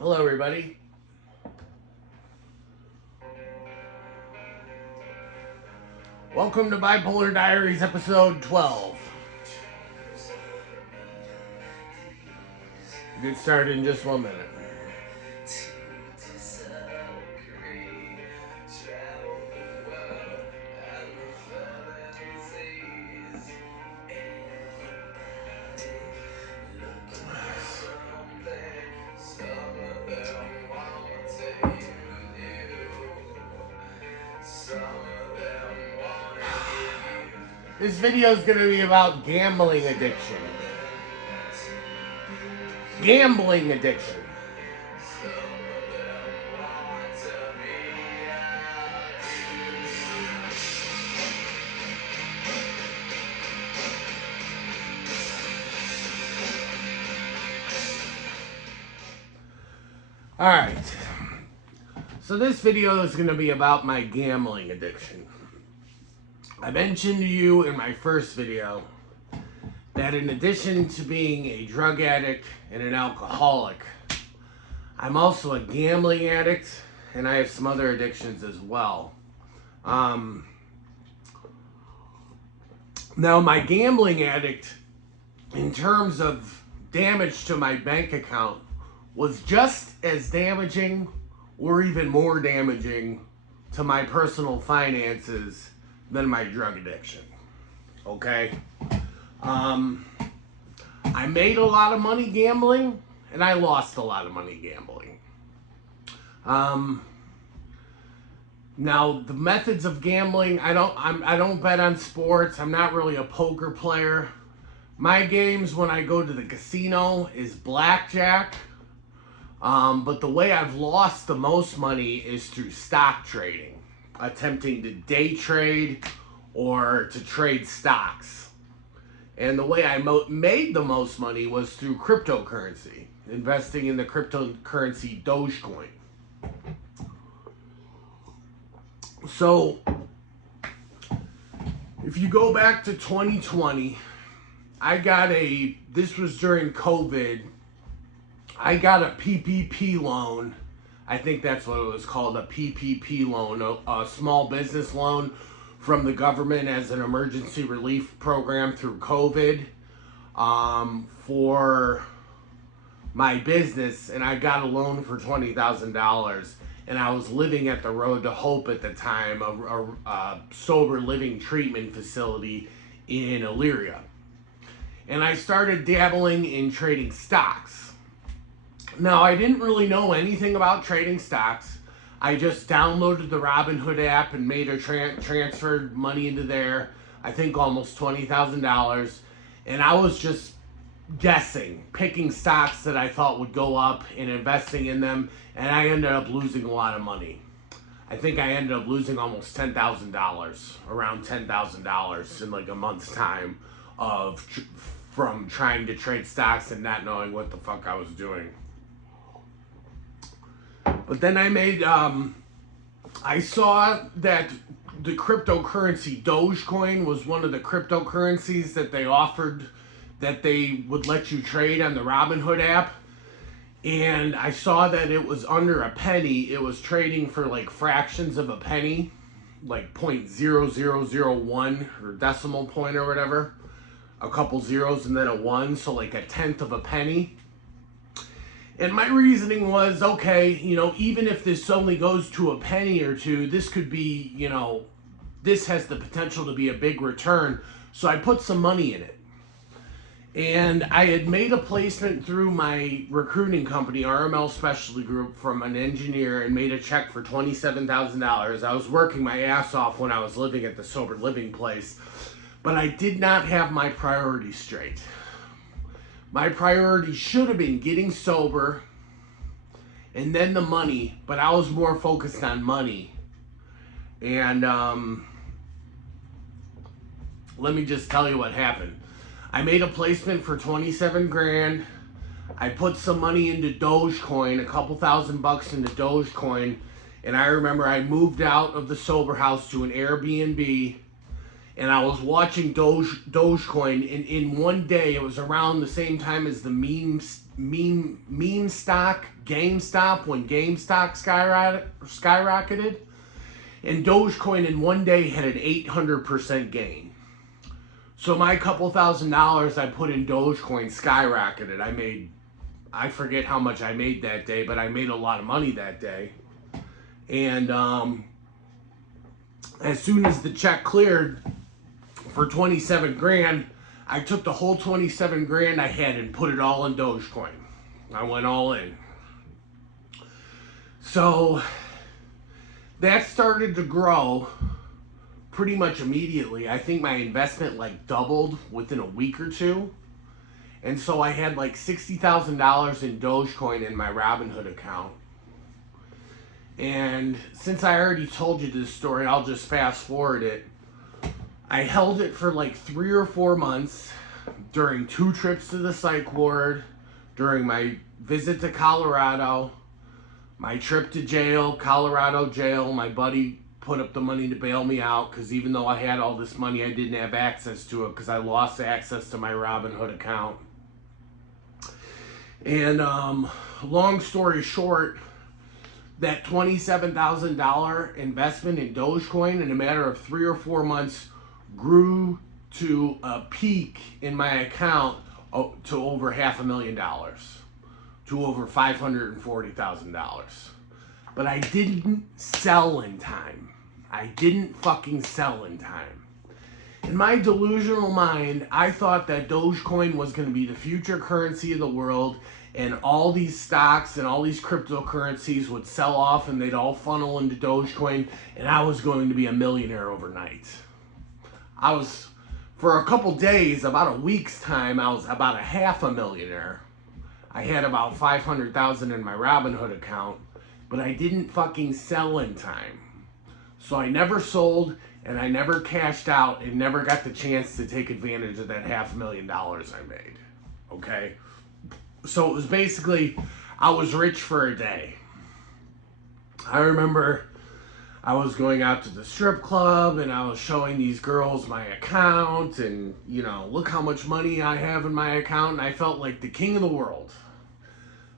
Hello, everybody. Welcome to Bipolar Diaries, episode 12. We'll get started in just 1 minute. This video is going to be about gambling addiction. Gambling addiction. Alright. So this video is going to be about my gambling addiction. I mentioned to you in my first video that in addition to being a drug addict and an alcoholic, I'm also a gambling addict and I have some other addictions as well. Now my gambling addict, in terms of damage to my bank account, was just as damaging or even more damaging to my personal finances than my drug addiction. Okay? I made a lot of money gambling and I lost a lot of money gambling. Now the methods of gambling, I don't bet on sports. I'm not really a poker player. My games when I go to the casino is blackjack. But the way I've lost the most money is through stock trading, attempting to day trade or to trade stocks. And the way I made the most money was through cryptocurrency, investing in the cryptocurrency Dogecoin. So, if you go back to 2020, this was during COVID, I got a PPP loan. I think that's what it was called, a PPP loan, a small business loan from the government as an emergency relief program through COVID for my business. And I got a loan for $20,000. And I was living at the Road to Hope at the time, a sober living treatment facility in Elyria. And I started dabbling in trading stocks. Now, I didn't really know anything about trading stocks. I just downloaded the Robinhood app and made transferred money into there. I think almost $20,000. And I was just guessing, picking stocks that I thought would go up and investing in them. And I ended up losing a lot of money. I think I ended up losing almost $10,000, around $10,000 in like a month's time from trying to trade stocks and not knowing what the fuck I was doing. But then I saw that the cryptocurrency Dogecoin was one of the cryptocurrencies that they offered that they would let you trade on the Robinhood app. And I saw that it was under a penny. It was trading for like fractions of a penny, like 0.0001 or decimal point or whatever. A couple zeros and then a one, so like a tenth of a penny. And my reasoning was, okay, even if this only goes to a penny or two, this could be, this has the potential to be a big return. So I put some money in it. And I had made a placement through my recruiting company, RML Specialty Group, from an engineer and made a check for $27,000. I was working my ass off when I was living at the sober living place, but I did not have my priorities straight. My priority should have been getting sober and then the money, but I was more focused on money. And let me just tell you what happened. I made a placement for 27 grand. I put some money into Dogecoin, a couple $1,000 into Dogecoin, and I remember I moved out of the sober house to an Airbnb. And I was watching Dogecoin, and in one day, it was around the same time as the meme stock, GameStop, when GameStop skyrocketed. And Dogecoin in one day had an 800% gain. So my couple $1,000s I put in Dogecoin skyrocketed. I forget how much I made that day, but I made a lot of money that day. And as soon as the check cleared for 27 grand, I took the whole 27 grand I had and put it all in Dogecoin. I went all in. So that started to grow pretty much immediately. I think my investment like doubled within a week or two. And so I had like $60,000 in Dogecoin in my Robinhood account. And since I already told you this story, I'll just fast forward it. I held it for like 3 or 4 months during 2 trips to the psych ward, during my visit to Colorado, my trip to jail, Colorado jail. My buddy put up the money to bail me out because even though I had all this money, I didn't have access to it because I lost access to my Robinhood account. And long story short, that $27,000 investment in Dogecoin in a matter of 3 or 4 months grew to a peak in my account to over $500,000, to over $540,000. But I didn't sell in time. I didn't fucking sell in time. In my delusional mind, I thought that Dogecoin was going to be the future currency of the world, and all these stocks and all these cryptocurrencies would sell off and they'd all funnel into Dogecoin, and I was going to be a millionaire overnight. For a couple days, about a week's time, I was about a half a millionaire. I had about 500,000 in my Robinhood account, but I didn't fucking sell in time. So I never sold, and I never cashed out, and never got the chance to take advantage of that $500,000 I made. Okay? So it was basically, I was rich for a day. I remember I was going out to the strip club and I was showing these girls my account and, you know, look how much money I have in my account, and I felt like the king of the world.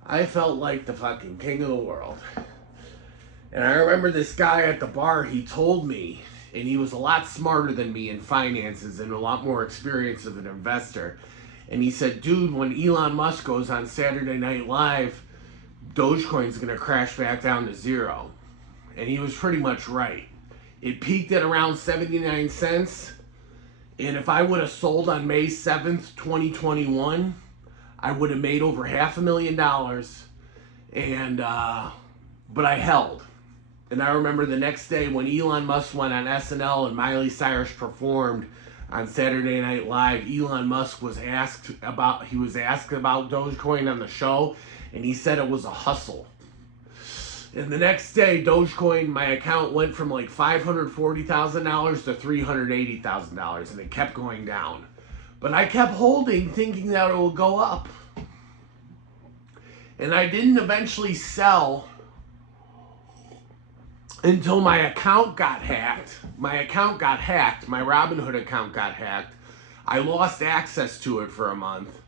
I felt like the fucking king of the world. And I remember this guy at the bar, he told me, and he was a lot smarter than me in finances and a lot more experience of an investor. And he said, dude, when Elon Musk goes on Saturday Night Live, Dogecoin's going to crash back down to zero. And he was pretty much right. It peaked at around 79 cents. And if I would have sold on May 7th, 2021, I would have made over $500,000. And, but I held. And I remember the next day when Elon Musk went on SNL and Miley Cyrus performed on Saturday Night Live, Elon Musk was asked about Dogecoin on the show, and he said it was a hustle. And the next day, Dogecoin, my account went from like $540,000 to $380,000, and it kept going down. But I kept holding, thinking that it would go up. And I didn't eventually sell until my account got hacked. My Robinhood account got hacked. I lost access to it for a month.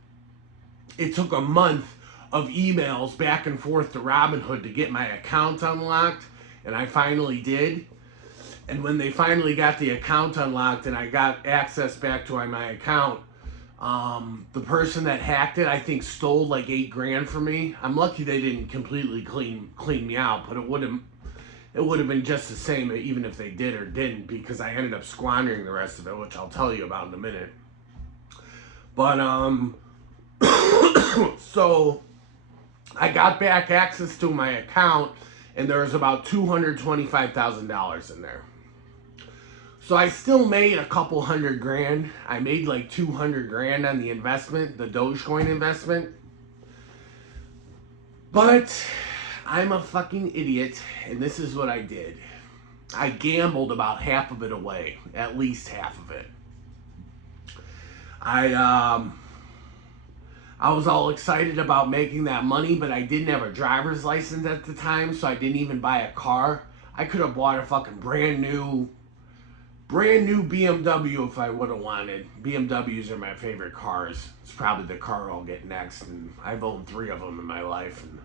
It took a month of emails back and forth to Robinhood to get my account unlocked, and I finally did. And when they finally got the account unlocked and I got access back to my account, the person that hacked it, I think, stole like $8 grand from me. I'm lucky they didn't completely clean me out, but it would have been just the same even if they did or didn't, because I ended up squandering the rest of it, which I'll tell you about in a minute. But so I got back access to my account, and there was about $225,000 in there. So I still made a couple $100 grand. I made like $200 grand on the investment, the Dogecoin investment. But I'm a fucking idiot, and this is what I did. I gambled about half of it away, at least half of it. I was all excited about making that money, but I didn't have a driver's license at the time, so I didn't even buy a car. I could have bought a fucking brand new brand new BMW if I would have wanted. BMWs are my favorite cars. It's probably the car I'll get next, and I've owned 3 of them in my life. And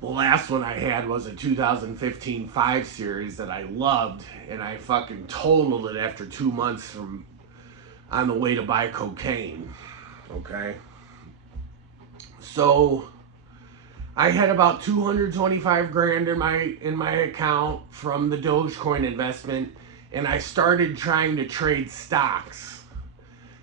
the last one I had was a 2015 5 Series that I loved, and I fucking totaled it after 2 months from on the way to buy cocaine. Okay? So I had about 225 grand in my account from the Dogecoin investment, and I started trying to trade stocks.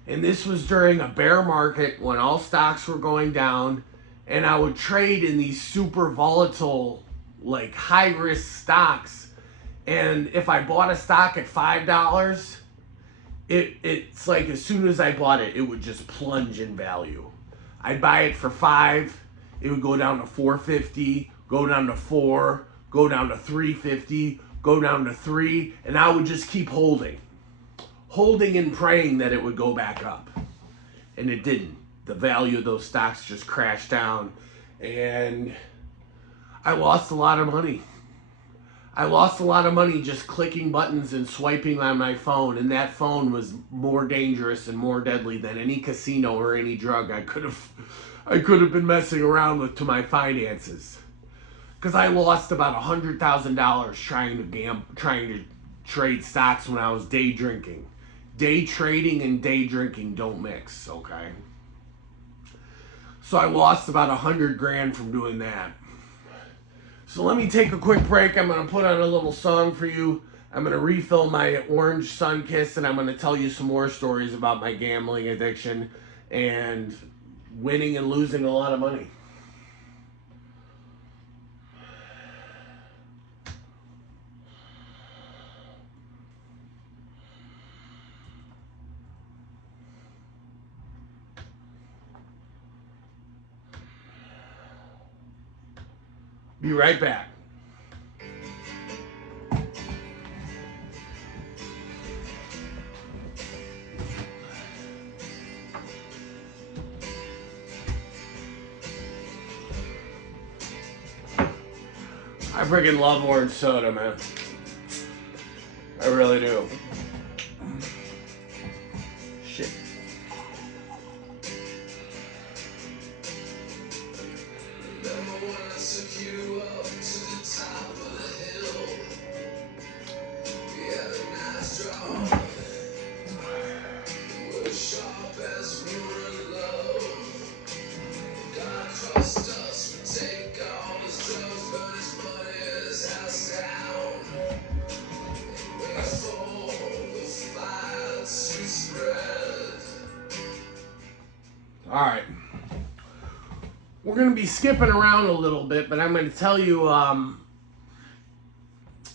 And this was during a bear market when all stocks were going down, and I would trade in these super volatile, like high risk stocks. And if I bought a stock at $5, it's like as soon as I bought it, it would just plunge in value. I'd buy it for 5, it would go down to 450, go down to 4, go down to 350, go down to 3, and I would just keep holding and praying that it would go back up. And it didn't. The value of those stocks just crashed down, and I lost a lot of money. I lost a lot of money just clicking buttons and swiping on my phone, and that phone was more dangerous and more deadly than any casino or any drug I could have been messing around with to my finances. Because I lost about $100,000 trying to trade stocks when I was day drinking. Day trading and day drinking don't mix, okay? So I lost about 100 grand from doing that. So let me take a quick break. I'm going to put on a little song for you. I'm going to refill my orange Sunkiss, and I'm going to tell you some more stories about my gambling addiction and winning and losing a lot of money. Be right back. I freaking love orange soda, man. I really do. Shit. Remember when I took you up to the top of the hill? We had a nice drive. We were sharp as we were in love. God crossed us, we take all his drugs, burn his money, his house down. And wait for the fire to spread. All right. We're going to be skipping around a little bit, but I'm going to tell you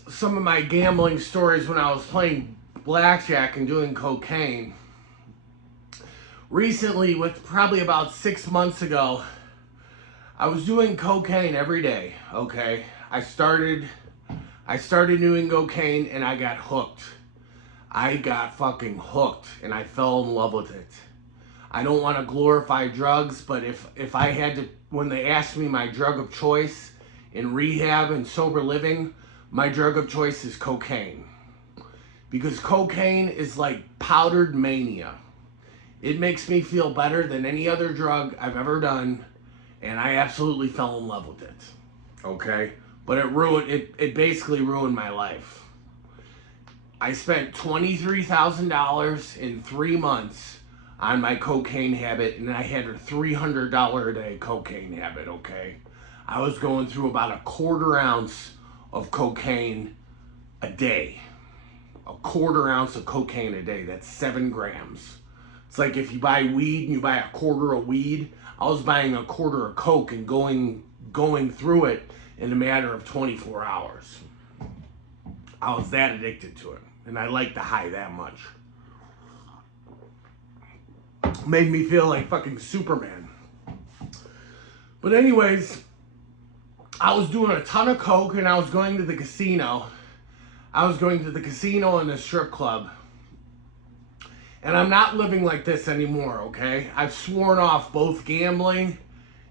some of my gambling stories when I was playing blackjack and doing cocaine. Recently, probably about 6 months ago, I was doing cocaine every day, okay? I started doing cocaine and I got hooked. I got fucking hooked and I fell in love with it. I don't want to glorify drugs, but if I had to, when they asked me my drug of choice in rehab and sober living, my drug of choice is cocaine. Because cocaine is like powdered mania. It makes me feel better than any other drug I've ever done, and I absolutely fell in love with it. Okay? But it basically ruined my life. I spent $23,000 in 3 months on my cocaine habit, and I had a $300 a day cocaine habit, okay? I was going through about a 1/4 ounce of cocaine a day. A 1/4 ounce of cocaine a day, that's 7 grams. It's like if you buy weed and you buy a 1/4 of weed, I was buying a 1/4 of coke and going through it in a matter of 24 hours. I was that addicted to it, and I liked the high that much. Made me feel like fucking Superman. But anyways, I was doing a ton of coke and I was going to the casino. I was going to the casino and the strip club. And I'm not living like this anymore, okay? I've sworn off both gambling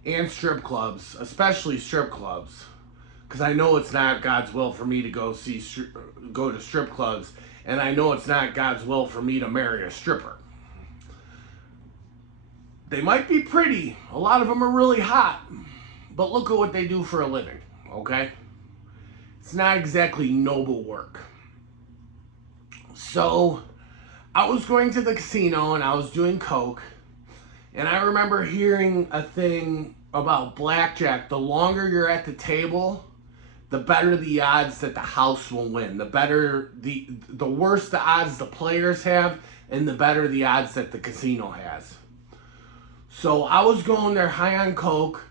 and strip clubs, especially strip clubs, because I know it's not God's will for me to go to strip clubs and I know it's not God's will for me to marry a stripper. They might be pretty. A lot of them are really hot. But look at what they do for a living, okay? It's not exactly noble work. So, I was going to the casino and I was doing coke. And I remember hearing a thing about blackjack. The longer you're at the table, the better the odds that the house will win. The worse the odds the players have, and the better the odds that the casino has. So I was going there high on coke,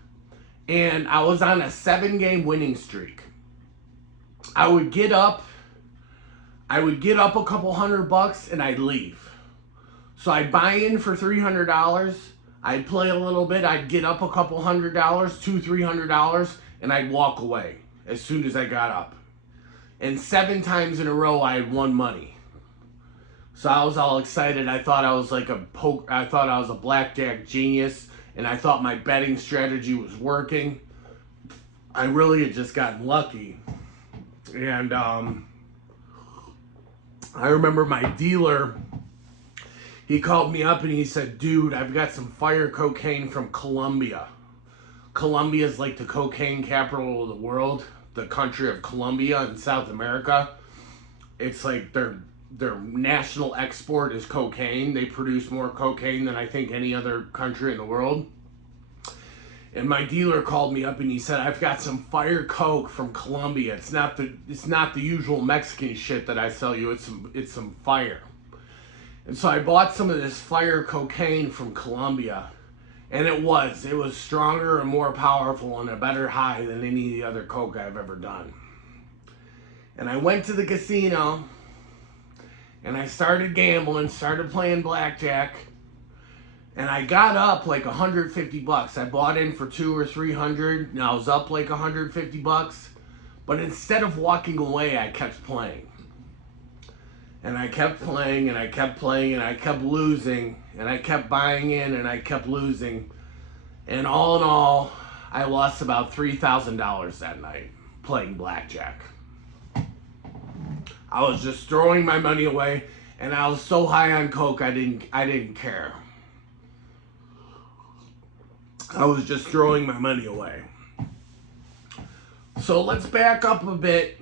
and I was on a 7-game winning streak. I would get up a couple $100 and I'd leave. So I'd buy in for $300, I'd play a little bit, I'd get up a couple $100, $200-$300, and I'd walk away as soon as I got up. And 7 times in a row I had won money. So I was all excited. I thought I was a blackjack genius, and I thought my betting strategy was working. I really had just gotten lucky. And I remember my dealer, he called me up and he said, dude, I've got some fire cocaine from Colombia. Colombia is like the cocaine capital of the world, the country of Colombia in South America. It's like their national export is cocaine. They produce more cocaine than I think any other country in the world. And my dealer called me up and he said, I've got some fire coke from Colombia. It's not the usual Mexican shit that I sell you. It's some fire. And so I bought some of this fire cocaine from Colombia, and it was stronger and more powerful and a better high than any other coke I've ever done. And I went to the casino and I started gambling, started playing blackjack, and I got up like $150. I bought in for $200 or $300, and I was up like $150. But instead of walking away, I kept playing. And I kept playing, and I kept playing, and I kept losing, and I kept buying in, and I kept losing. And all in all, I lost about $3,000 that night playing blackjack. I was just throwing my money away, and I was so high on coke I didn't care. I was just throwing my money away. So let's back up a bit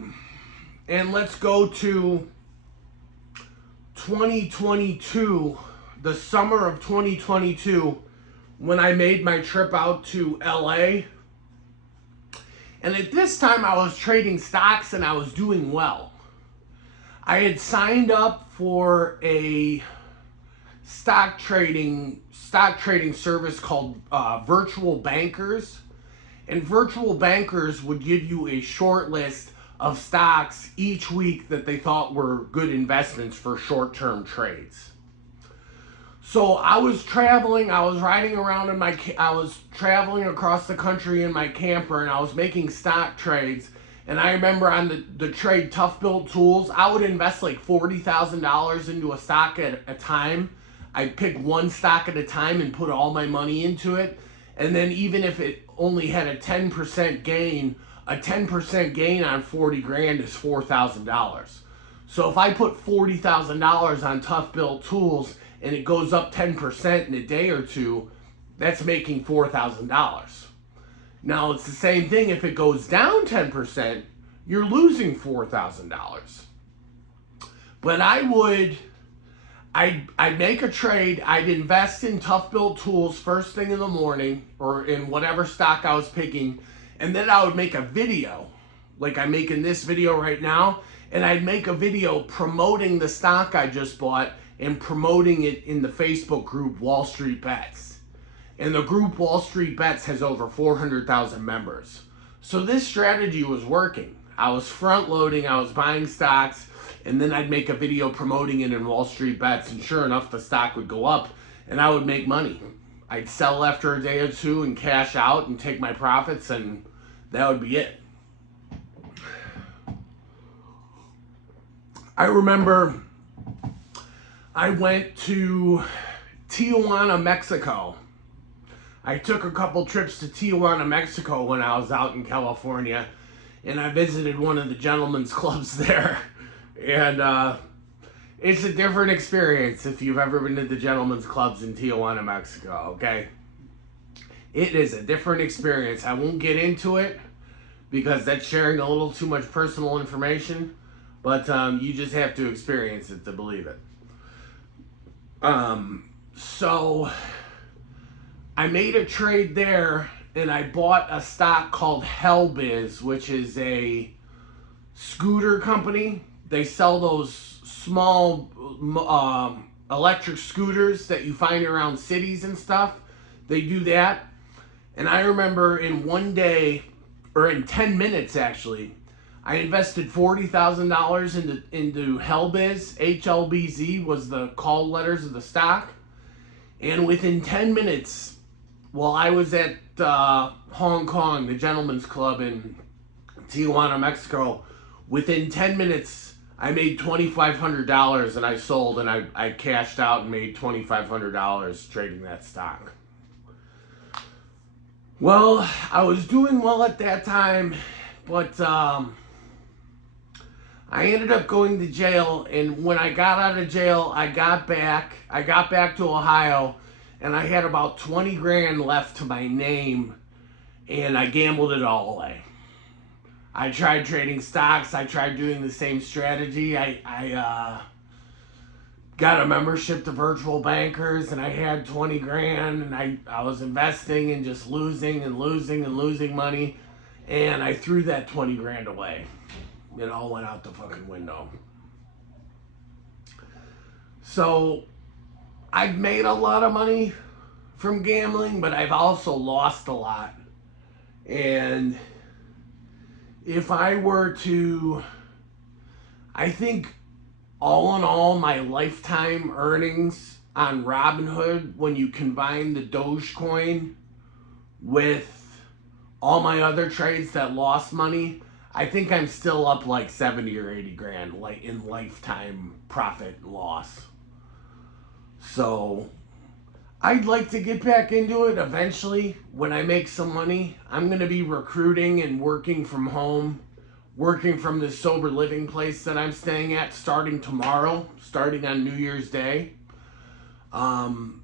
and let's go to 2022, the summer of 2022, when I made my trip out to LA. And at this time I was trading stocks and I was doing well. I had signed up for a stock trading service called Virtual Bankers, and Virtual Bankers would give you a short list of stocks each week that they thought were good investments for short-term trades. So I was traveling, I was riding around I was traveling across the country in my camper, and I was making stock trades. And I remember on the trade Tough Built Tools, I would invest like $40,000 into a stock at a time. I'd pick one stock at a time and put all my money into it. And then even if it only had a 10% gain, a 10% gain on 40 grand is $4,000. So if I put $40,000 on Tough Built Tools and it goes up 10% in a day or two, that's making $4,000. Now, it's the same thing if it goes down 10%, you're losing $4,000. But I'd make a trade, I'd invest in Tough Built Tools first thing in the morning, or in whatever stock I was picking, and then I would make a video, like I'm making this video right now, and I'd make a video promoting the stock I just bought and promoting it in the Facebook group Wall Street Bets. And the group Wall Street Bets has over 400,000 members. So this strategy was working. I was front loading, I was buying stocks, and then I'd make a video promoting it in Wall Street Bets, and sure enough, the stock would go up, and I would make money. I'd sell after a day or two and cash out and take my profits, and that would be it. I remember I went to Tijuana, Mexico. I took a couple trips to Tijuana, Mexico when I was out in California, and I visited one of the gentlemen's clubs there. And It's a different experience if you've ever been to the gentlemen's clubs in Tijuana, Mexico, okay? It is a different experience. I won't get into it because that's sharing a little too much personal information, but you just have to experience it to believe it. So I made a trade there, and I bought a stock called Hellbiz, which is a scooter company. They sell those small electric scooters that you find around cities and stuff. They do that. And I remember in one day, or in 10 minutes actually, I invested $40,000 into Hellbiz. HLBZ was the call letters of the stock. And within 10 minutes, while I was at Hong Kong, the gentlemen's club in Tijuana, Mexico, within 10 minutes, I made $2,500 and I sold, and I cashed out and made $2,500 trading that stock. Well, I was doing well at that time, but I ended up going to jail, and when I got out of jail, I got back to Ohio, and I had about 20 grand left to my name, and I gambled it all away. I tried trading stocks. I tried doing the same strategy. I got a membership to Virtual Bankers, and I had 20 grand, and I was investing and just losing and losing and losing money, and I threw that 20 grand away. It all went out the fucking window. So I've made a lot of money from gambling, but I've also lost a lot. And if I were to, I think all in all, my lifetime earnings on Robinhood, when you combine the Dogecoin with all my other trades that lost money, I think I'm still up like 70 or 80 grand like in lifetime profit loss. So I'd like to get back into it eventually when I make some money. I'm going to be recruiting and working from home, working from this sober living place that I'm staying at starting tomorrow, starting on New Year's Day. And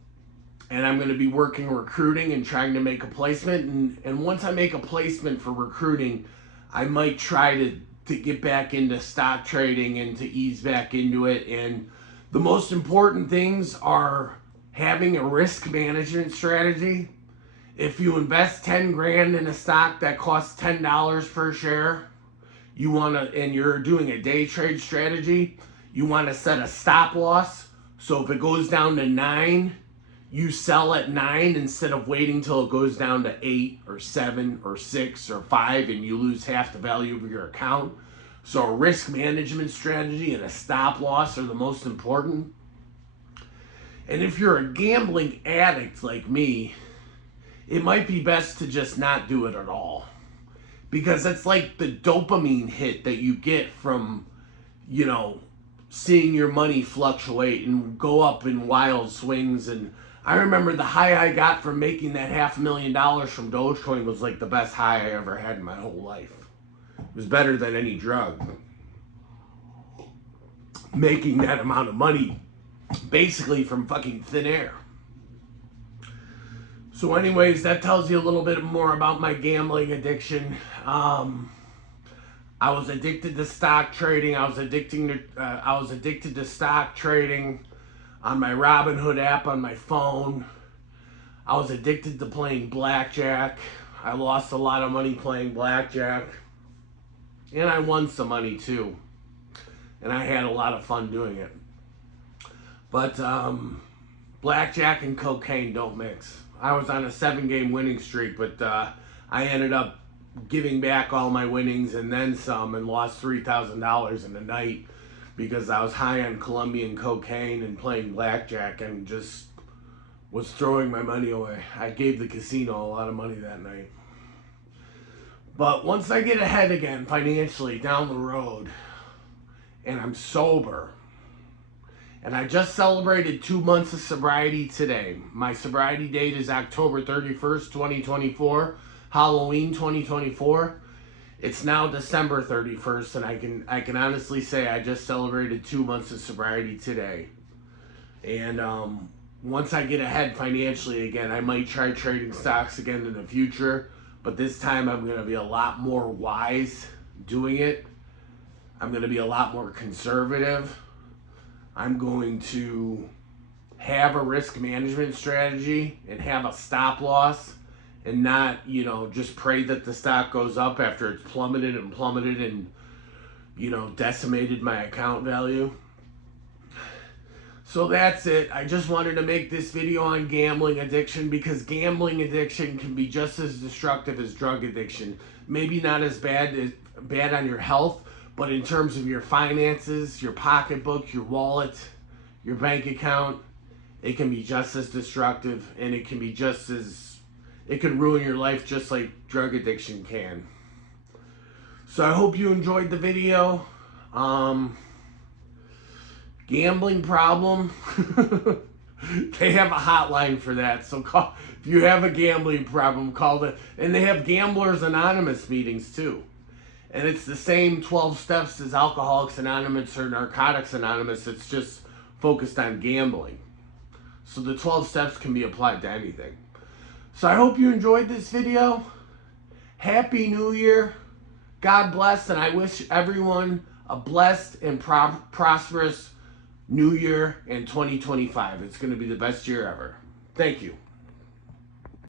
I'm going to be working recruiting and trying to make a placement. And once I make a placement for recruiting, I might try to get back into stock trading and to ease back into it. And the most important things are having a risk management strategy. If you invest 10 grand in a stock that costs $10 per share, and you're doing a day trade strategy, you want to set a stop loss. So if it goes down to 9, you sell at 9 instead of waiting till it goes down to 8 or 7 or 6 or 5 and you lose half the value of your account. So a risk management strategy and a stop loss are the most important. And if you're a gambling addict like me, it might be best to just not do it at all. Because it's like the dopamine hit that you get from, seeing your money fluctuate and go up in wild swings. And I remember the high I got from making that $500,000 from Dogecoin was like the best high I ever had in my whole life. It was better than any drug. Making that amount of money basically from fucking thin air. So anyways, that tells you a little bit more about my gambling addiction. I was addicted to stock trading. I was addicted to stock trading on my Robinhood app on my phone. I was addicted to playing blackjack. I lost a lot of money playing blackjack. And I won some money too. And I had a lot of fun doing it. But blackjack and cocaine don't mix. I was on a 7-game winning streak, but I ended up giving back all my winnings and then some, and lost $3,000 in a night because I was high on Colombian cocaine and playing blackjack and just was throwing my money away. I gave the casino a lot of money that night. But once I get ahead again financially down the road and I'm sober, and I just celebrated 2 months of sobriety today. My sobriety date is October 31st, 2024, Halloween 2024. It's now December 31st, and I can honestly say I just celebrated 2 months of sobriety today. And once I get ahead financially again, I might try trading stocks again in the future. But this time I'm going to be a lot more wise doing it. I'm going to be a lot more conservative. I'm going to have a risk management strategy and have a stop loss, and not, just pray that the stock goes up after it's plummeted and, decimated my account value. So that's it. I just wanted to make this video on gambling addiction, because gambling addiction can be just as destructive as drug addiction. Maybe not as bad on your health, but in terms of your finances, your pocketbook, your wallet, your bank account, it can be just as destructive, and it can ruin your life just like drug addiction can. So I hope you enjoyed the video. Gambling problem, they have a hotline for that. So call, if you have a gambling problem, call it. And they have Gamblers Anonymous meetings too. And it's the same 12 steps as Alcoholics Anonymous or Narcotics Anonymous. It's just focused on gambling. So the 12 steps can be applied to anything. So I hope you enjoyed this video. Happy New Year. God bless, and I wish everyone a blessed and prosperous New Year in 2025. It's going to be the best year ever. Thank you.